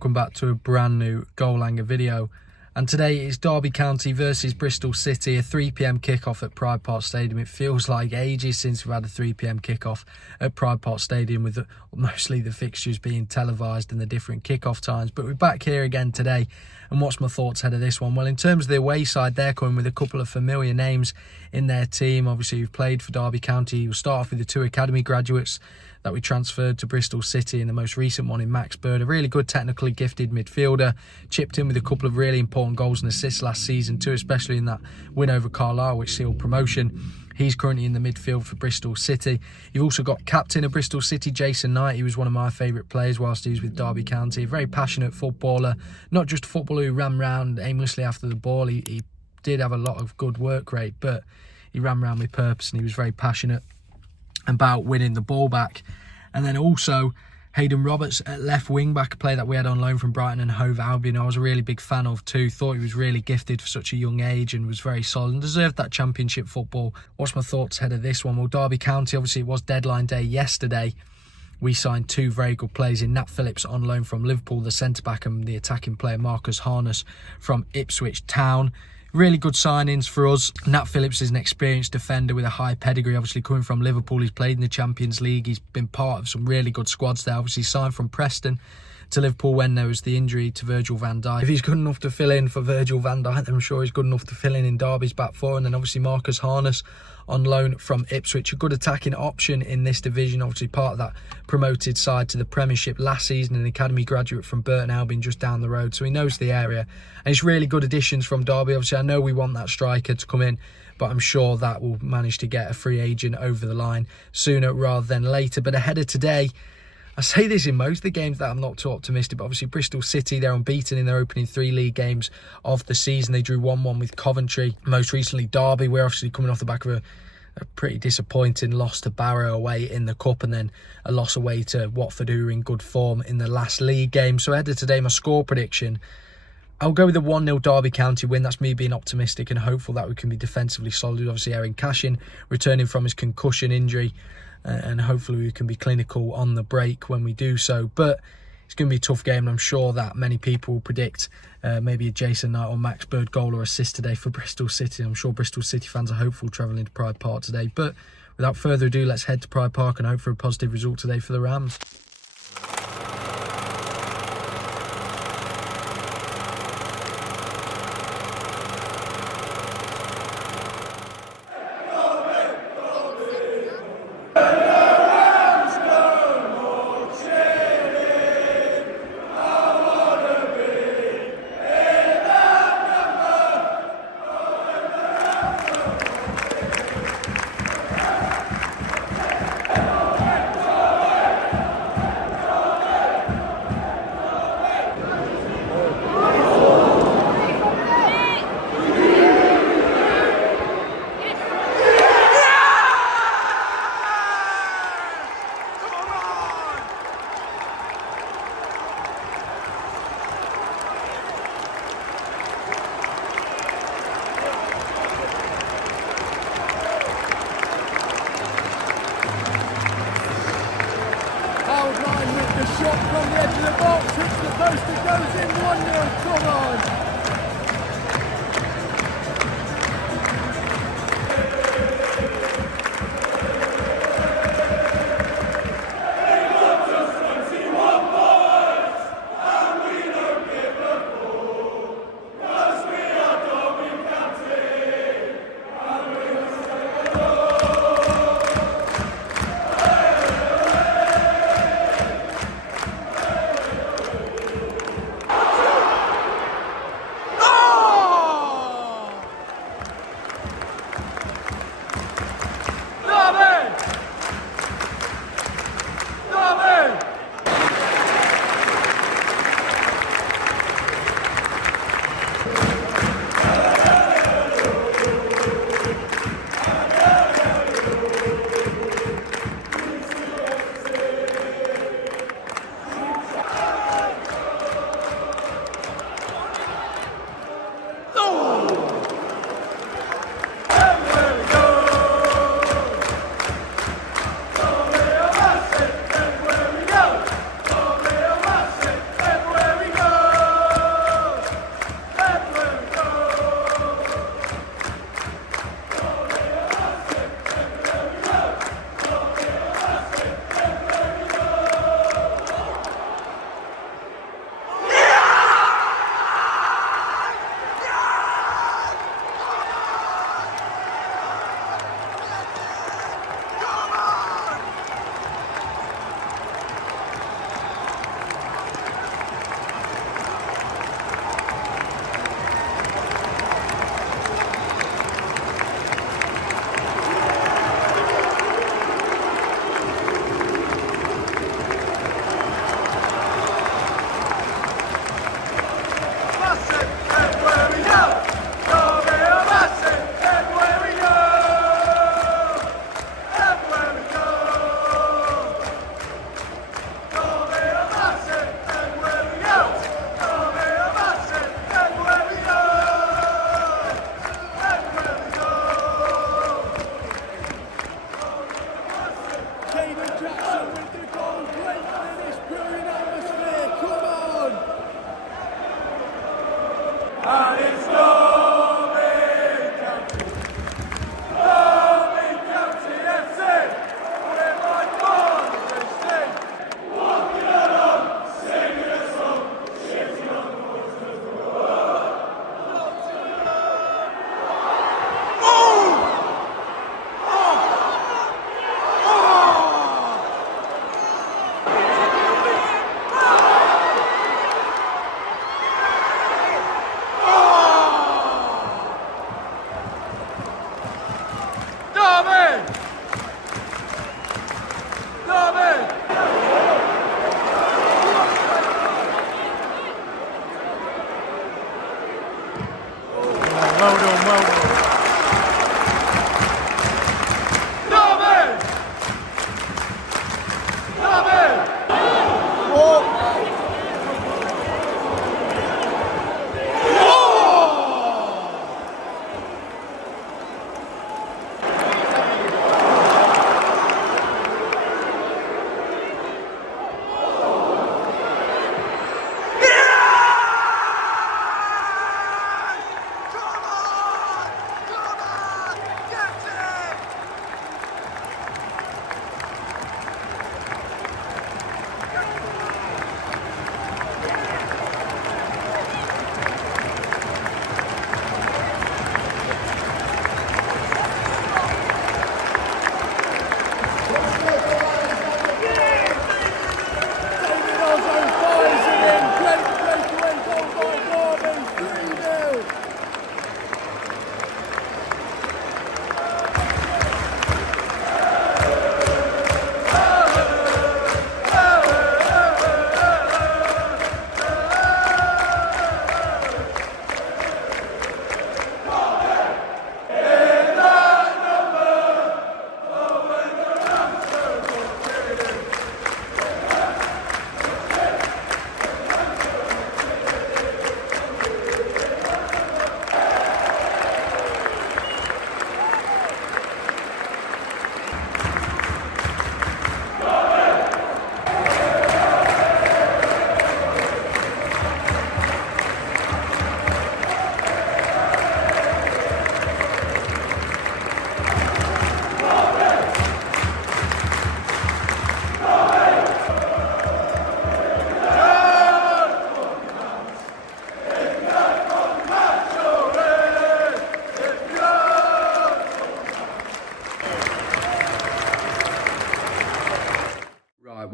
welcome back to a brand new Goalhanger video. And today it's Derby County versus Bristol City, a 3 PM kickoff at Pride Park Stadium. It feels like ages since we've had a 3 PM kickoff at Pride Park Stadium, with mostly the fixtures being televised and the different kickoff times. But we're back here again today, and what's my thoughts ahead of this one? Well, in terms of the away side, they're coming with a couple of familiar names in their team. Obviously, who've played for Derby County. We'll start off with the 2 academy graduates that we transferred to Bristol City, and the most recent one in Max Bird, a really good technically gifted midfielder, chipped in with a couple of really important goals and assists last season too, especially in that win over Carlisle, which sealed promotion. He's currently in the midfield for Bristol City. You've also got captain of Bristol City, Jason Knight. He was one of my favourite players whilst he was with Derby County. A very passionate footballer, not just a footballer who ran round aimlessly after the ball. He did have a lot of good work rate, but he ran round with purpose, and he was very passionate about winning the ball back. And then also Hayden Roberts at left wing back, a player that we had on loan from Brighton and Hove Albion. I was a really big fan of too. Thought he was really gifted for such a young age and was very solid and deserved that championship football. What's my thoughts ahead of this one? Well, Derby County, obviously it was deadline day yesterday. We signed 2 very good players in Nat Phillips on loan from Liverpool, the centre-back, and the attacking player Marcus Harness from Ipswich Town. Really good signings for us. Nat Phillips is an experienced defender with a high pedigree. Obviously coming from Liverpool, he's played in the Champions League. He's been part of some really good squads there. Obviously signed from Preston to Liverpool when there was the injury to Virgil van Dijk. If he's good enough to fill in for Virgil van Dijk, then I'm sure he's good enough to fill in Derby's back four. And then obviously Marcus Harness on loan from Ipswich, a good attacking option in this division, obviously part of that promoted side to the Premiership last season, an academy graduate from Burton Albion just down the road, so he knows the area, and it's really good additions from Derby. Obviously I know we want that striker to come in, but I'm sure that will manage to get a free agent over the line sooner rather than later. But ahead of today, I say this in most of the games that I'm not too optimistic, but obviously Bristol City, they're unbeaten in their opening 3 league games of the season. They drew 1-1 with Coventry. Most recently Derby, we're obviously coming off the back of a pretty disappointing loss to Barrow away in the Cup, and then a loss away to Watford, who are in good form in the last league game. So ahead of today, my score prediction, I'll go with a 1-0 Derby County win. That's me being optimistic and hopeful that we can be defensively solid. Obviously Erin Cashin returning from his concussion injury, and hopefully we can be clinical on the break when we do so. But it's going to be a tough game, and I'm sure that many people will predict maybe a Jason Knight or Max Bird goal or assist today for Bristol City. I'm sure Bristol City fans are hopeful travelling to Pride Park today. But without further ado, let's head to Pride Park and hope for a positive result today for the Rams.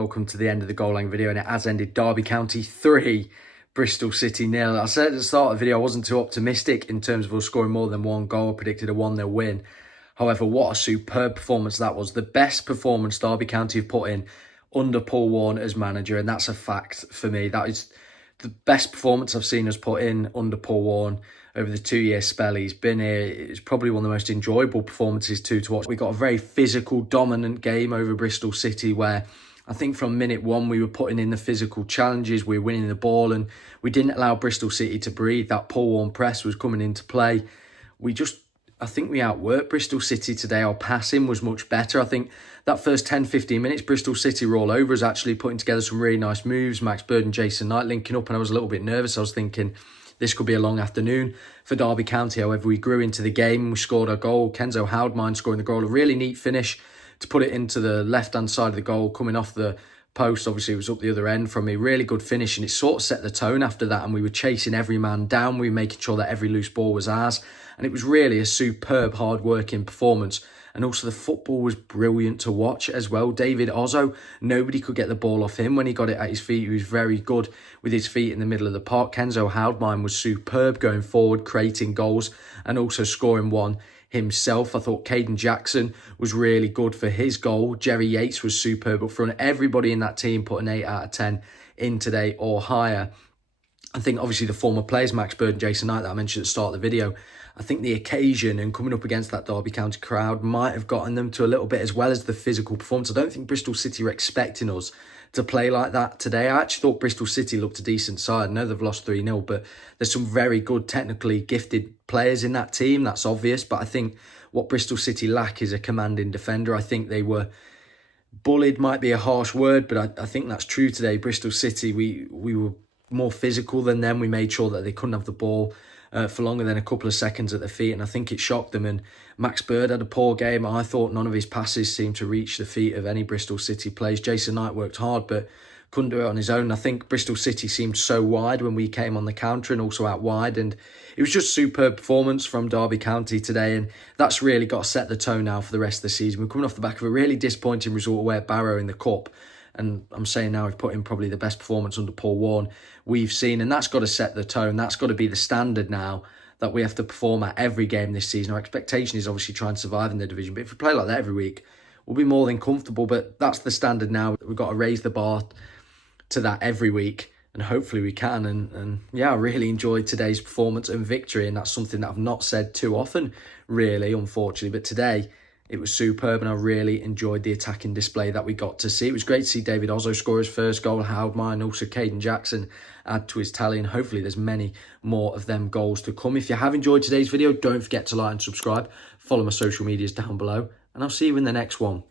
welcome to the end of the goal line video, and it has ended. Derby County 3, Bristol City 0. I said at the start of the video I wasn't too optimistic in terms of us scoring more than one goal. I predicted a 1-0 win. However, what a superb performance that was. The best performance Derby County have put in under Paul Warne as manager, and that's a fact for me. That is the best performance I've seen us put in under Paul Warne over the 2-year spell he's been here. It's probably one of the most enjoyable performances too to watch. We got a very physical, dominant game over Bristol City where I think from minute one we were putting in the physical challenges, we were winning the ball, and we didn't allow Bristol City to breathe. That Paul Warne press was coming into play. I think we outworked Bristol City today. Our passing was much better. I think that first 10-15 minutes, Bristol City were all over us, actually putting together some really nice moves. Max Bird and Jason Knight linking up, and I was a little bit nervous. I was thinking this could be a long afternoon for Derby County. However, we grew into the game. We scored a goal. Kenzo Houdmine scoring the goal. A really neat finish to put it into the left-hand side of the goal, coming off the post. Obviously, it was up the other end from me. Really good finish, and it sort of set the tone after that, and we were chasing every man down. We were making sure that every loose ball was ours, and it was really a superb, hard-working performance. And also the football was brilliant to watch as well. David Ozzo, nobody could get the ball off him when he got it at his feet. He was very good with his feet in the middle of the park. Kenzo Houdmine was superb going forward, creating goals and also scoring one himself. I thought Caden Jackson was really good for his goal. Jerry Yates was superb up front. Everybody in that team put an 8 out of 10 in today or higher. I think obviously the former players, Max Bird and Jason Knight, that I mentioned at the start of the video, I think the occasion and coming up against that Derby County crowd might have gotten them to a little bit, as well as the physical performance. I don't think Bristol City were expecting us to play like that today. I actually thought Bristol City looked a decent side. I know they've lost 3-0, but there's some very good, technically gifted players in that team. That's obvious. But I think what Bristol City lack is a commanding defender. I think they were bullied, might be a harsh word, but I think that's true today. Bristol City, we were more physical than them. We made sure that they couldn't have the ball for longer than a couple of seconds at their feet, and I think it shocked them. And Max Bird had a poor game. I thought none of his passes seemed to reach the feet of any Bristol City players. Jason Knight worked hard but couldn't do it on his own. I think Bristol City seemed so wide when we came on the counter and also out wide, and it was just superb performance from Derby County today, and that's really got to set the tone now for the rest of the season. We're coming off the back of a really disappointing result away at Barrow in the Cup, and I'm saying now we've put in probably the best performance under Paul Warne we've seen, and that's got to set the tone. That's got to be the standard now that we have to perform at every game this season. Our expectation is obviously trying to survive in the division, but if we play like that every week, we'll be more than comfortable. But that's the standard now. We've got to raise the bar to that every week, and hopefully we can. And yeah, I really enjoyed today's performance and victory, and that's something that I've not said too often, really, unfortunately. But today, it was superb, and I really enjoyed the attacking display that we got to see. It was great to see David Ozzo score his first goal, Houdmine, also Caden Jackson add to his tally, and hopefully there's many more of them goals to come. If you have enjoyed today's video, don't forget to like and subscribe. Follow my social medias down below, and I'll see you in the next one.